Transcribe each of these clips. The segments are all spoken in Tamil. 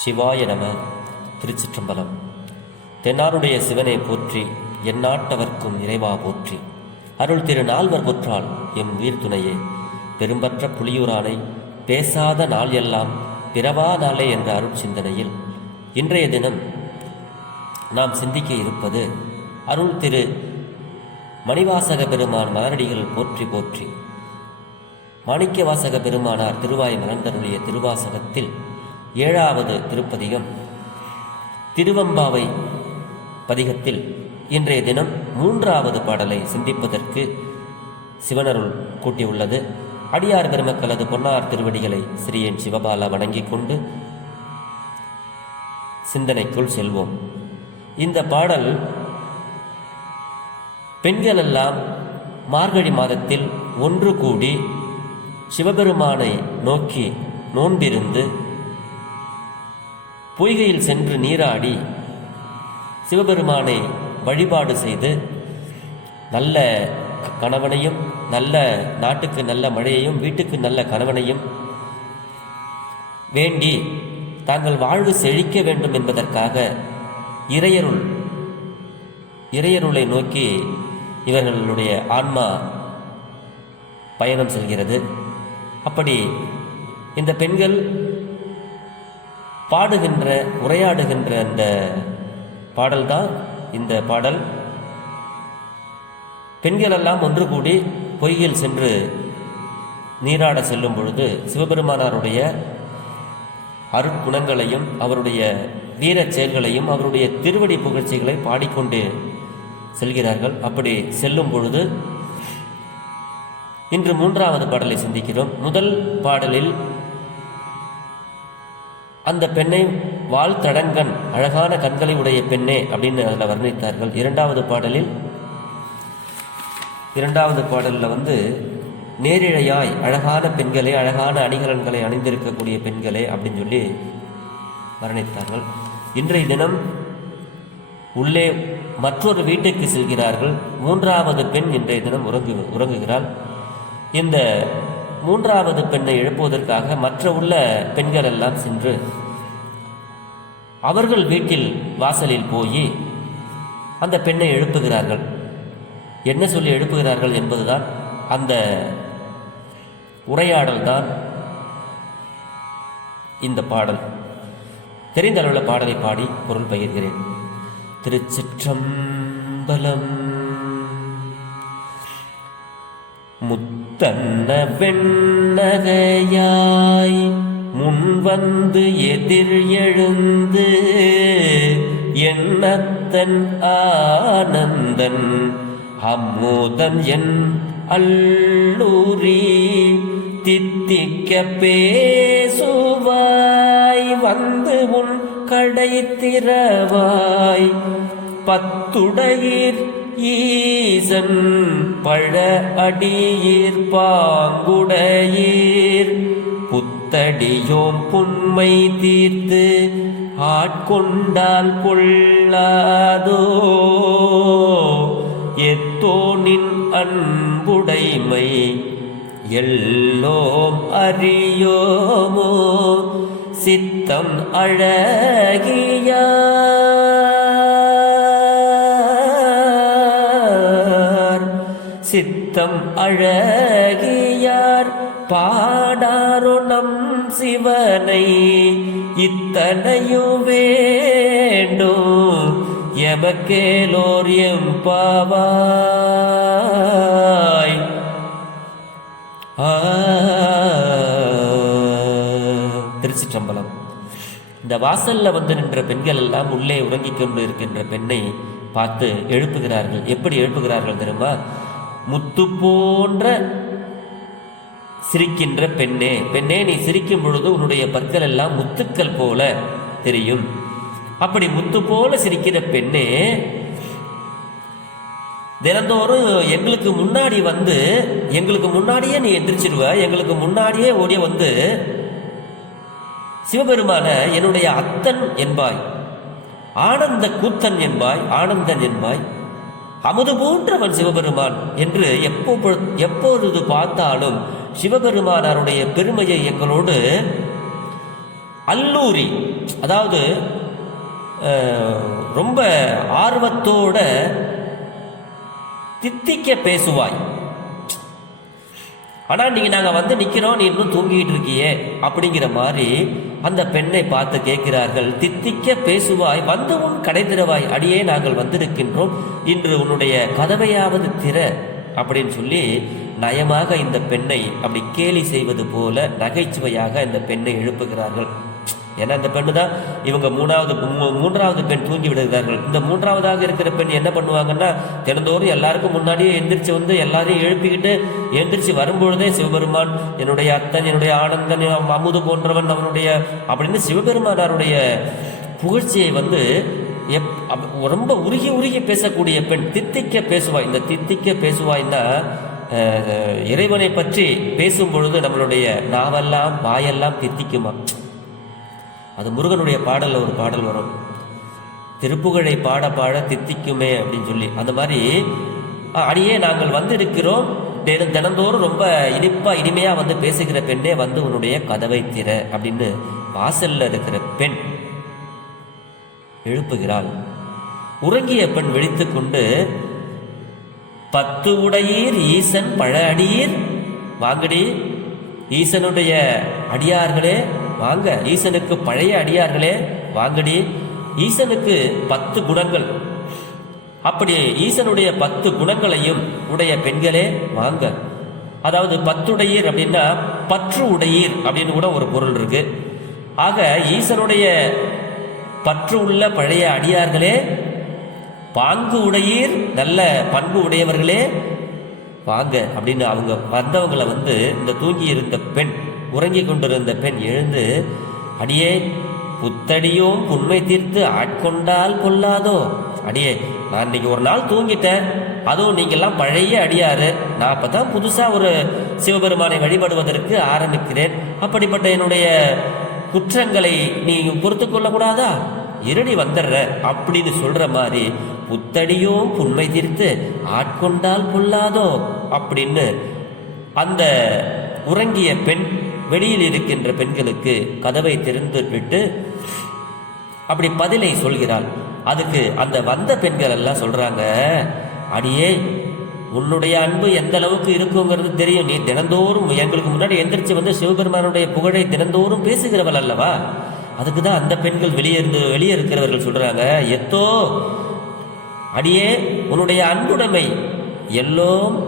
சிவாய நம. திருச்சிற்றம்பலம். தென்னாருடைய சிவனை போற்றி, எந்நாட்டவர்க்கும் இறைவா போற்றி. அருள் திரு நால்வர் பொற்றால் எம் உயிர் துணையே. பெரும்பற்ற புலியூரானை பேசாத நாள் எல்லாம் பிறவா நாளே என்ற அருள் சிந்தனையில் இன்றைய தினம் நாம் சிந்திக்க இருப்பது அருள் திரு மணிவாசக பெருமான் மலரடிகள் போற்றி போற்றி. மாணிக்க வாசக பெருமானார் திருவாய் மலர்ந்தருளிய திருவாசகத்தில் 7வது திருப்பதிகம் திருவம்பாவை பதிகத்தில் இன்றைய தினம் 3வது பாடலை சிந்திப்பதற்கு சிவனருள் கூட்டியுள்ளது. அடியார் பெருமக்களது பொன்னார் திருவடிகளை ஸ்ரீயன் சிவபாலா வணங்கிக் கொண்டு சிந்தனைக்குள் செல்வோம். இந்த பாடல் பெண்களெல்லாம் மார்கழி மாதத்தில் ஒன்று கூடி சிவபெருமானை நோக்கி நோன்பிருந்து பொய்கையில் சென்று நீராடி சிவபெருமானை வழிபாடு செய்து நல்ல கணவனையும், நல்ல நாட்டுக்கு நல்ல மழையையும், வீட்டுக்கு நல்ல கணவனையும் வேண்டி தாங்கள் வாழ்வு செழிக்க வேண்டும் என்பதற்காக இறையருளை நோக்கி இவர்களுடைய ஆன்மா பயணம் செல்கிறது. அப்படி இந்த பெண்கள் பாடுகின்ற, உரையாடுகின்ற அந்த பாடல்தான் இந்த பாடல். பெண்களெல்லாம் ஒன்று கூடி பொய்யில் சென்று நீராட செல்லும் பொழுது சிவபெருமானாருடைய அருட்குணங்களையும், அவருடைய வீரச் செயல்களையும், அவருடைய திருவடி புகழ்ச்சிகளை பாடிக்கொண்டு செல்கிறார்கள். அப்படி செல்லும் பொழுது இன்று 3வது பாடலை சிந்திக்கிறோம். முதல் பாடலில் அந்த பெண்ணை வாழ்த்தடங்கன், அழகான கண்களை உடைய பெண்ணே அப்படின்னு அதில் வர்ணித்தார்கள். 2வது பாடலில் நேரிழையாய் அழகான பெண்களே, அழகான அணிகலன்களை அணிந்திருக்கக்கூடிய பெண்களே அப்படின்னு சொல்லி வர்ணித்தார்கள். இன்றைய தினம் உள்ளே மற்றொரு வீட்டுக்கு செல்கிறார்கள். 3வது பெண் இன்றைய தினம் உறங்குகிறாள். இந்த 3வது பெண்ணை எழுப்புவதற்காக மற்ற உள்ள பெண்கள் எல்லாம் சென்று அவர்கள் வீட்டில் வாசலில் போய் அந்த பெண்ணை எழுப்புகிறார்கள். என்ன சொல்லி எழுப்புகிறார்கள் என்பதுதான் அந்த உரையாடல் தான் இந்த பாடல். தெரிந்த அளவுள்ள பாடலை பாடி பொருள் பகிர்கிறேன். திருச்சிற்றம்பலம். முத்தன்ன வெண்ணகையாய் முன்வந்து எதிர் எழுந்து எண்ணத்தன் ஆனந்தன் அம்மோதன் என் அல்லூரி தித்திக்க பேசுவாய் வந்து உன் கடை திறவாய் பத்துடையீர் ஈசன் பழ அடியீர் பாங்குடையீர் புத்தடியோம் புன்மை தீர்த்து ஆட்கொண்டால் கொள்ளாதோ எத்தோனின் அன்புடைமை எல்லோம் அறியோமோ சித்தம் அழகியார் பாடாரோ நம் சிவனை இத்தனையும் வேண்டும் எமக்கேலோர் எம்பாவாய். திருச்சிற்றம்பலம். இந்த வாசல்ல நின்ற பெண்கள் எல்லாம் உள்ளே உறங்கிக் கொண்டு இருக்கின்ற பெண்ணை பார்த்து எழுப்புகிறார்கள். எப்படி எழுப்புகிறார்கள் தெரியுமா? முத்து போன்ற சிரிக்கின்ற பெண்ணே, பெண்ணே நீ சிரிக்கும் பொழுது உன்னுடைய பற்கள் எல்லாம் முத்துக்கள் போல தெரியும். அப்படி முத்து போல சிரிக்கிற பெண்ணே, தினந்தோறும் எங்களுக்கு முன்னாடியே நீ எந்திரிச்சிருவ, எங்களுக்கு முன்னாடியே ஓடிய சிவபெருமான என்னுடைய அத்தன் என்பாய், ஆனந்த கூத்தன் என்பாய், ஆனந்தன் என்பாய், அமுது போன்றவன் சிவபெருமான் என்று எப்பொழுது பார்த்தாலும் சிவபெருமானாருடைய பெருமையை எங்களோடு அல்லூரி, அதாவது ரொம்ப ஆர்வத்தோட தித்திக்க பேசுவாய். ஆனால் நீங்கள் நாங்கள் வந்து நிற்கிறோம், நீ இன்னும் தூங்கிட்டு இருக்கியே அப்படிங்கிற மாதிரி அந்த பெண்ணை பார்த்து கேட்கிறார்கள். தித்திக்க பேசுவாய், வந்து உன் கடை திறவாய், அடியே நாங்கள் வந்திருக்கின்றோம், இன்று உன்னுடைய கதவையாவது திற அப்படின்னு சொல்லி நயமாக இந்த பெண்ணை அப்படி கேலி செய்வது போல நகைச்சுவையாக இந்த பெண்ணை எழுப்புகிறார்கள். ஏன்னா இந்த பெண்ணு தான் இவங்க மூன்றாவது பெண் தூங்கி விடுகிறார்கள். இந்த மூன்றாவதாக இருக்கிற பெண் என்ன பண்ணுவாங்கன்னா, தினந்தோறும் எல்லாருக்கும் முன்னாடியே எந்திரிச்சு வந்து எல்லாரையும் எழுப்பிக்கிட்டு எந்திரிச்சு வரும்பொழுதே சிவபெருமான் என்னுடைய அத்தன், என்னுடைய ஆனந்தன், அமுது போன்றவன் அவனுடைய அப்படின்னு சிவபெருமானாருடைய புகழ்ச்சியை வந்து ரொம்ப உருகி உருகி பேசக்கூடிய பெண். தித்திக்க பேசுவாய். இந்த தித்திக்க பேசுவாய்னா இறைவனை பற்றி பேசும் பொழுது நம்மளுடைய நாவெல்லாம் வாயெல்லாம் தித்திக்குமா. அது முருகனுடைய பாடல்ல ஒரு பாடல் வரும், திருப்புகழை பாட பாட தித்திக்குமே அப்படின்னு சொல்லி. அந்த மாதிரி அடியே நாங்கள் வந்து இருக்கிறோம், தினந்தோறும் ரொம்ப இனிமையா வந்து பேசுகிற பெண்ணே, வந்து உன்னுடைய கதவை திற அப்படின்னு வாசல்ல இருக்கிற பெண் எழுப்புகிறாள். உறங்கிய பெண் விழித்து கொண்டு, 10 உடையீர் ஈசன் பழ அடியீர், வாங்கடி ஈசனுடைய அடியார்களே வாங்க, ஈசனுக்கு பழைய அடியார்களே வாங்கடி, ஈசனுக்கு 10 குணங்கள், அப்படி ஈசனுடைய 10 குணங்களையும் உடைய பெண்களே வாங்க. அதாவது 10 உடையீர் அப்படின்னா பற்று உடையீர் அப்படின்னு கூட ஒரு பொருள் இருக்கு. ஆக ஈசனுடைய பற்று உள்ள பழைய அடியார்களே, பாங்கு உடையீர் நல்ல பண்பு உடையவர்களே வாங்க அப்படின்னு அவங்க வந்தவங்களை வந்து இந்த தூங்கி இருந்த பெண், உறங்கி கொண்டிருந்த பெண் எழுந்து, அடியே புத்தடியும் புண்மை தீர்த்து ஆட்கொண்டால் கொள்ளாதோ, அடியே நான் இன்னைக்கு ஒரு நாள் தூங்கிட்டேன், அதுவும் நீங்கள்லாம் பழைய அடியாரு, நான் அப்போ தான் புதுசாக ஒரு சிவபெருமானை வழிபடுவதற்கு ஆரம்பிக்கிறேன், அப்படிப்பட்ட என்னுடைய குற்றங்களை நீ பொறுத்து கொள்ளக்கூடாதா, இருடி வந்துடுற அப்படின்னு சொல்ற மாதிரி, புத்தடியும் புண்மை தீர்த்து ஆட்கொண்டால் கொள்ளாதோ அப்படின்னு அந்த உறங்கிய பெண் வெளியில் இருக்கின்ற பெண்களுக்கு கதவை திறந்து விட்டு அப்படி பதிலை சொல்கிறாள். அதுக்கு அந்த வந்த பெண்கள் எல்லாம் சொல்றாங்க, அடியே உன்னுடைய அன்பு எந்த அளவுக்கு இருக்குங்கிறது தெரியும், நீ தினந்தோறும் எங்களுக்கு முன்னாடி எந்திரிச்சு வந்து சிவபெருமானுடைய புகழை தினந்தோறும் பேசுகிறவள் அல்லவா. அதுக்கு தான் அந்த பெண்கள் வெளியே இருக்கிறவர்கள் சொல்றாங்க, எத்தோ அடியே உன்னுடைய அன்புடைமை எல்லோரும்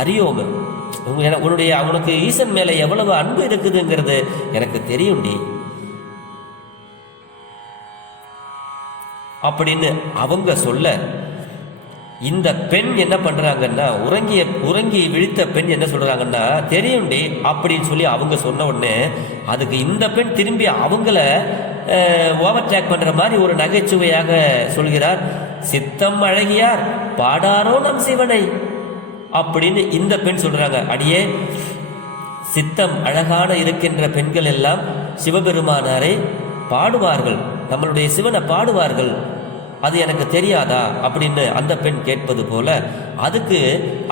அறியோம, உனக்கு ஈசன் மேல எவ்வளவு அன்பு இருக்குதுங்கிறது எனக்கு தெரியும்டி அப்படின்னு அவங்க சொல்ல, இந்த பெண் என்ன பண்றாங்கன்னா, உறங்கி விழித்த பெண் என்ன சொல்றாங்கன்னா, தெரியும்டி அப்படின்னு சொல்லி அவங்க சொன்ன உடனே அதுக்கு இந்த பெண் திரும்பி அவங்கள ஓவர்டேக் பண்ற மாதிரி ஒரு நகைச்சுவையாக சொல்கிறார், சித்தம் அழகியார் பாடாரோ நம் சிவனை அப்படின்னு இந்த பெண் சொல்றாங்க. அடியே சித்தம் அழகான இருக்கின்ற பெண்கள் எல்லாம் சிவபெருமானாரை பாடுவார்கள், நம்மளுடைய சிவனை பாடுவார்கள், அது எனக்கு தெரியாதா அப்படின்னு அந்த பெண் கேட்பது போல, அதுக்கு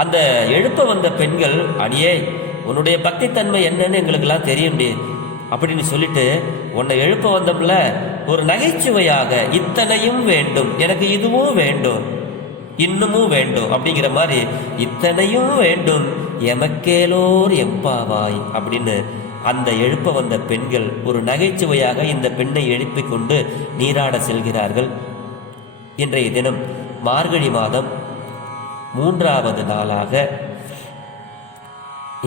அந்த எழுப்ப வந்த பெண்கள், அடியே உன்னுடைய பக்தி தன்மை என்னன்னு எங்களுக்கெல்லாம் தெரியும் அப்படின்னு சொல்லிட்டு, உன்னை எழுப்ப வந்தோம்ல ஒரு நகைச்சுவையாக, இத்தனையும் வேண்டும், எனக்கு இதுவும் வேண்டும், இன்னமும் வேண்டும் அப்படிங்கிற மாதிரி, இத்தனையும் வேண்டும் எமக்கேலோர் எம்பாவாய் அப்படின்னு அந்த எழுப்ப வந்த பெண்கள் ஒரு நகைச்சுவையாக இந்த பெண்ணை எழுப்பிக் கொண்டு நீராட செல்கிறார்கள். இன்றைய தினம் மார்கழி மாதம் 3வது நாளாக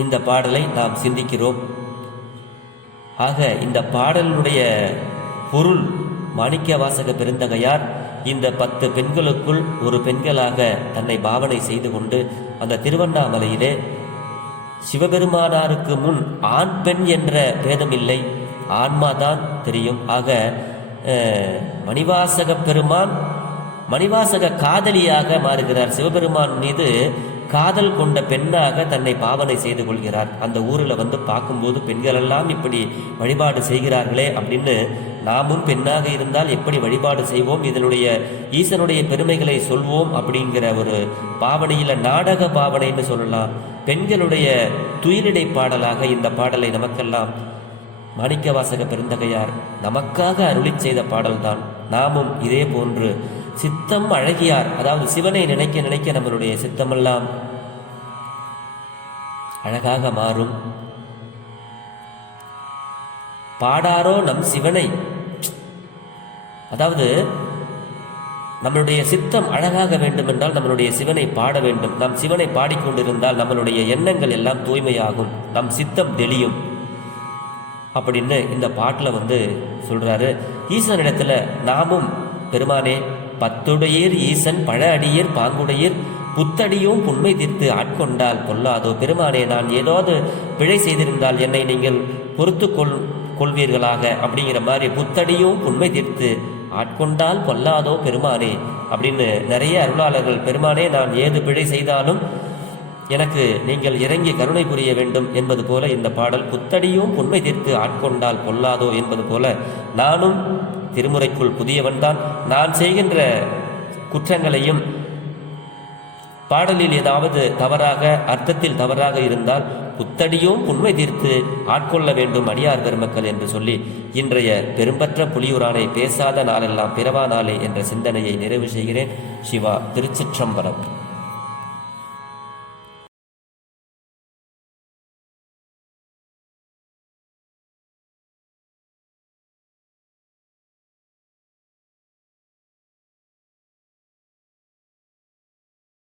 இந்த பாடலை நாம் சிந்திக்கிறோம். ஆக இந்த பாடலுடைய பொருள், மாணிக்க வாசக பெருந்தகையார் இந்த 10 பெண்களுக்குள் ஒரு பெண்களாக தன்னை பாவனை செய்து கொண்டு அந்த திருவண்ணாமலையிலே சிவபெருமானாருக்கு முன் ஆண் பெண் என்ற பேதமில்லை, ஆன்மாதான் தெரியும். ஆக மணிவாசக பெருமான் மணிவாசக காதலியாக மாறுகிறார், சிவபெருமான் மீது காதல் கொண்ட பெண்ணாக தன்னை பாவனை செய்து கொள்கிறார். அந்த ஊரில் வந்து பார்க்கும்போது பெண்களெல்லாம் இப்படி வழிபாடு செய்கிறார்களே அப்படின்னு நாமும் பெண்ணாக இருந்தால் எப்படி வழிபாடு செய்வோம், இதனுடைய ஈசனுடைய பெருமைகளை சொல்வோம் அப்படிங்கிற ஒரு பாவனையில், நாடக பாவனைன்னு சொல்லலாம், பெண்களுடைய துயிலிடை பாடலாக இந்த பாடலை நமக்கெல்லாம் மாணிக்கவாசக பெருந்தகையார் நமக்காக அருளிச் செய்த பாடல்தான். நாமும் இதே போன்று சித்தம் அழகியார், அதாவது சிவனை நினைக்க நினைக்க நம்மளுடைய சித்தமெல்லாம் அழகாக மாறும். பாடாரோ நம் சிவனை, அதாவது நம்மளுடைய சித்தம் அழகாக வேண்டும் என்றால் நம்மளுடைய சிவனை பாட வேண்டும். நம் சிவனை பாடிக்கொண்டிருந்தால் நம்மளுடைய எண்ணங்கள் எல்லாம் தூய்மையாகும், நம் சித்தம் தெளியும் அப்படின்னு இந்த பாட்டில் சொல்றாரு. ஈசனிடத்துல நாமும் பெருமானே பத்துடையீர் ஈசன் பழ அடியீர் பாங்குடையீர் புத்தடியும் புண்மை தீர்த்து ஆட்கொண்டால் கொள்ளாதோ. பெருமானே, நான் ஏதாவது பிழை செய்திருந்தால் என்னை நீங்கள் பொறுத்து கொள்வீர்களாக அப்படிங்கிற மாதிரி புத்தடியும் புண்மை தீர்த்து ஆட்கொண்டால் கொள்ளாதோ பெருமானே அப்படின்னு நிறைய அருளாளர்கள் பெருமானே நான் ஏது பிழை செய்தாலும் எனக்கு நீங்கள் இறங்கி கருணை புரிய வேண்டும் என்பது போல இந்த பாடல் புத்தடியும் புண்மை தீர்த்து ஆட்கொண்டால் கொள்ளாதோ என்பது போல நானும் திருமுறைக்குள் புதியவன்தான். நான் செய்கின்ற குற்றங்களையும் பாடலில் ஏதாவது தவறாக அர்த்தத்தில் தவறாக இருந்தால் புத்தடியும் புண்மை தீர்த்து ஆட்கொள்ள வேண்டும் அடியார் பெருமக்கள் என்று சொல்லி இன்றைய பெரும்பற்ற புலியூரானை பேசாத நாளெல்லாம் பிறவா நாளே என்ற சிந்தனையை நிறைவு செய்கிறேன். சிவா. திருச்சிற்றம்பலம்.